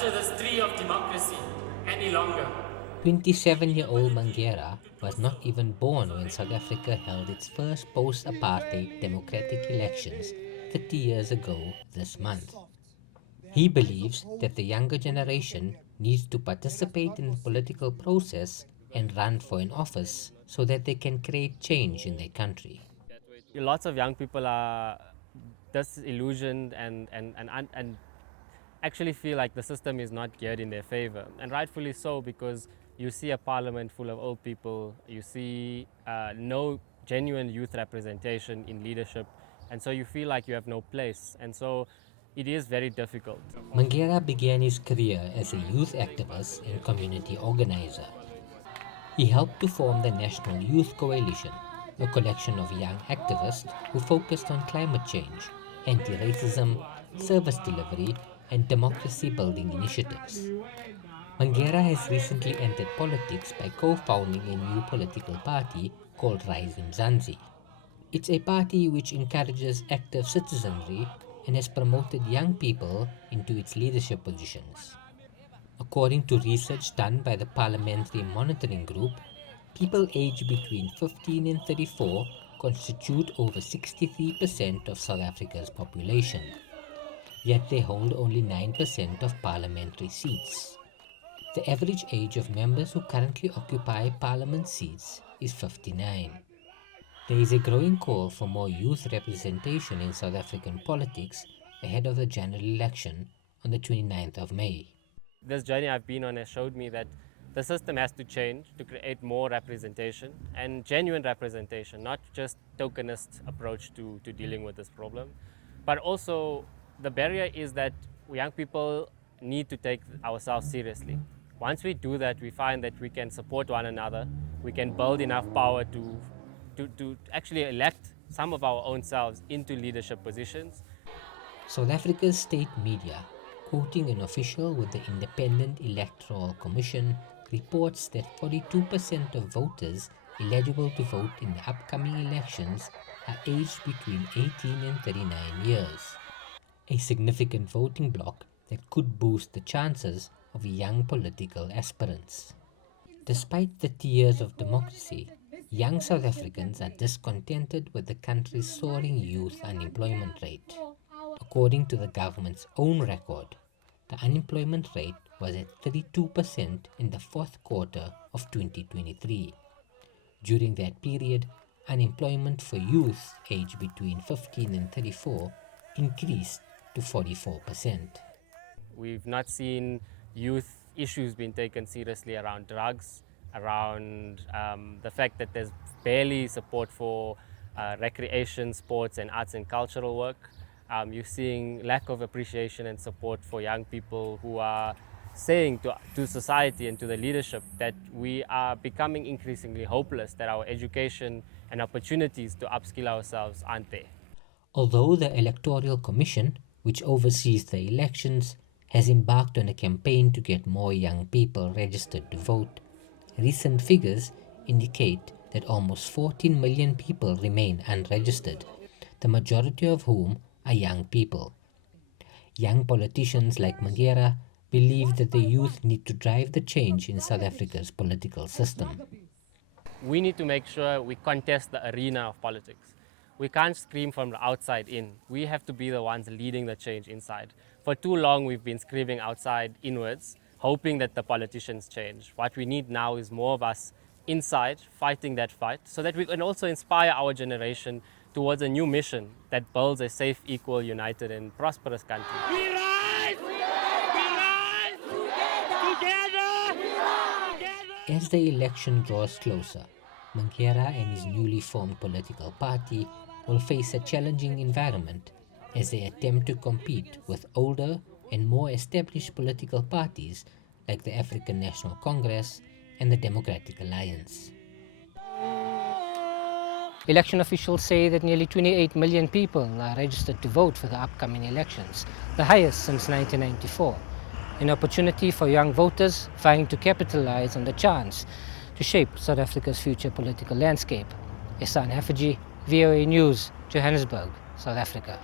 nurture this tree of democracy any longer. 27-year-old Mangera was not even born when South Africa held its first post-apartheid democratic elections 30 years ago this month. He believes that the younger generation needs to participate in the political process and run for an office so that they can create change in their country. Lots of young people are disillusioned and actually feel like the system is not geared in their favor, and rightfully so, because you see a parliament full of old people, you see no genuine youth representation in leadership, and so you feel like you have no place, and so it is very difficult. Mangera began his career as a youth activist and community organizer. He helped to form the National Youth Coalition, a collection of young activists who focused on climate change, anti-racism, service delivery, and democracy-building initiatives. Mangera has recently entered politics by co-founding a new political party called Rise Mzansi. It's a party which encourages active citizenry and has promoted young people into its leadership positions. According to research done by the Parliamentary Monitoring Group, people aged between 15 and 34 constitute over 63% of South Africa's population, yet they hold only 9% of parliamentary seats. The average age of members who currently occupy parliament seats is 59. There is a growing call for more youth representation in South African politics ahead of the general election on the 29th of May. This journey I've been on has showed me that the system has to change to create more representation and genuine representation, not just tokenist approach to dealing with this problem. But also the barrier is that young people need to take ourselves seriously. Once we do that, we find that we can support one another, we can build enough power to actually elect some of our own selves into leadership positions. South Africa's state media, quoting an official with the Independent Electoral Commission, reports that 42% of voters eligible to vote in the upcoming elections are aged between 18 and 39 years, a significant voting bloc that could boost the chances of young political aspirants. Despite 30 years of democracy, young South Africans are discontented with the country's soaring youth unemployment rate. According to the government's own record, the unemployment rate was at 32% in the fourth quarter of 2023. During that period, unemployment for youth aged between 15 and 34 increased to 44%. We've not seen youth issues being taken seriously around drugs, around the fact that there's barely support for recreation, sports, and arts and cultural work. You're seeing lack of appreciation and support for young people who are saying to society and to the leadership that we are becoming increasingly hopeless, that our education and opportunities to upskill ourselves aren't there. Although the Electoral Commission, which oversees the elections, has embarked on a campaign to get more young people registered to vote, recent figures indicate that almost 14 million people remain unregistered, the majority of whom are young people. Young politicians like Mangera believe that the youth need to drive the change in South Africa's political system. We need to make sure we contest the arena of politics. We can't scream from the outside in. We have to be the ones leading the change inside. For too long, we've been screaming outside inwards, hoping that the politicians change. What we need now is more of us inside, fighting that fight, so that we can also inspire our generation towards a new mission that builds a safe, equal, united, and prosperous country. We rise! We rise! Together! As the election draws closer, Mangera and his newly formed political party will face a challenging environment as they attempt to compete with older and more established political parties like the African National Congress and the Democratic Alliance. Election officials say that nearly 28 million people are registered to vote for the upcoming elections, the highest since 1994. An opportunity for young voters vying to capitalize on the chance to shape South Africa's future political landscape. Ihsaan Haffejee, VOA News, Johannesburg, South Africa.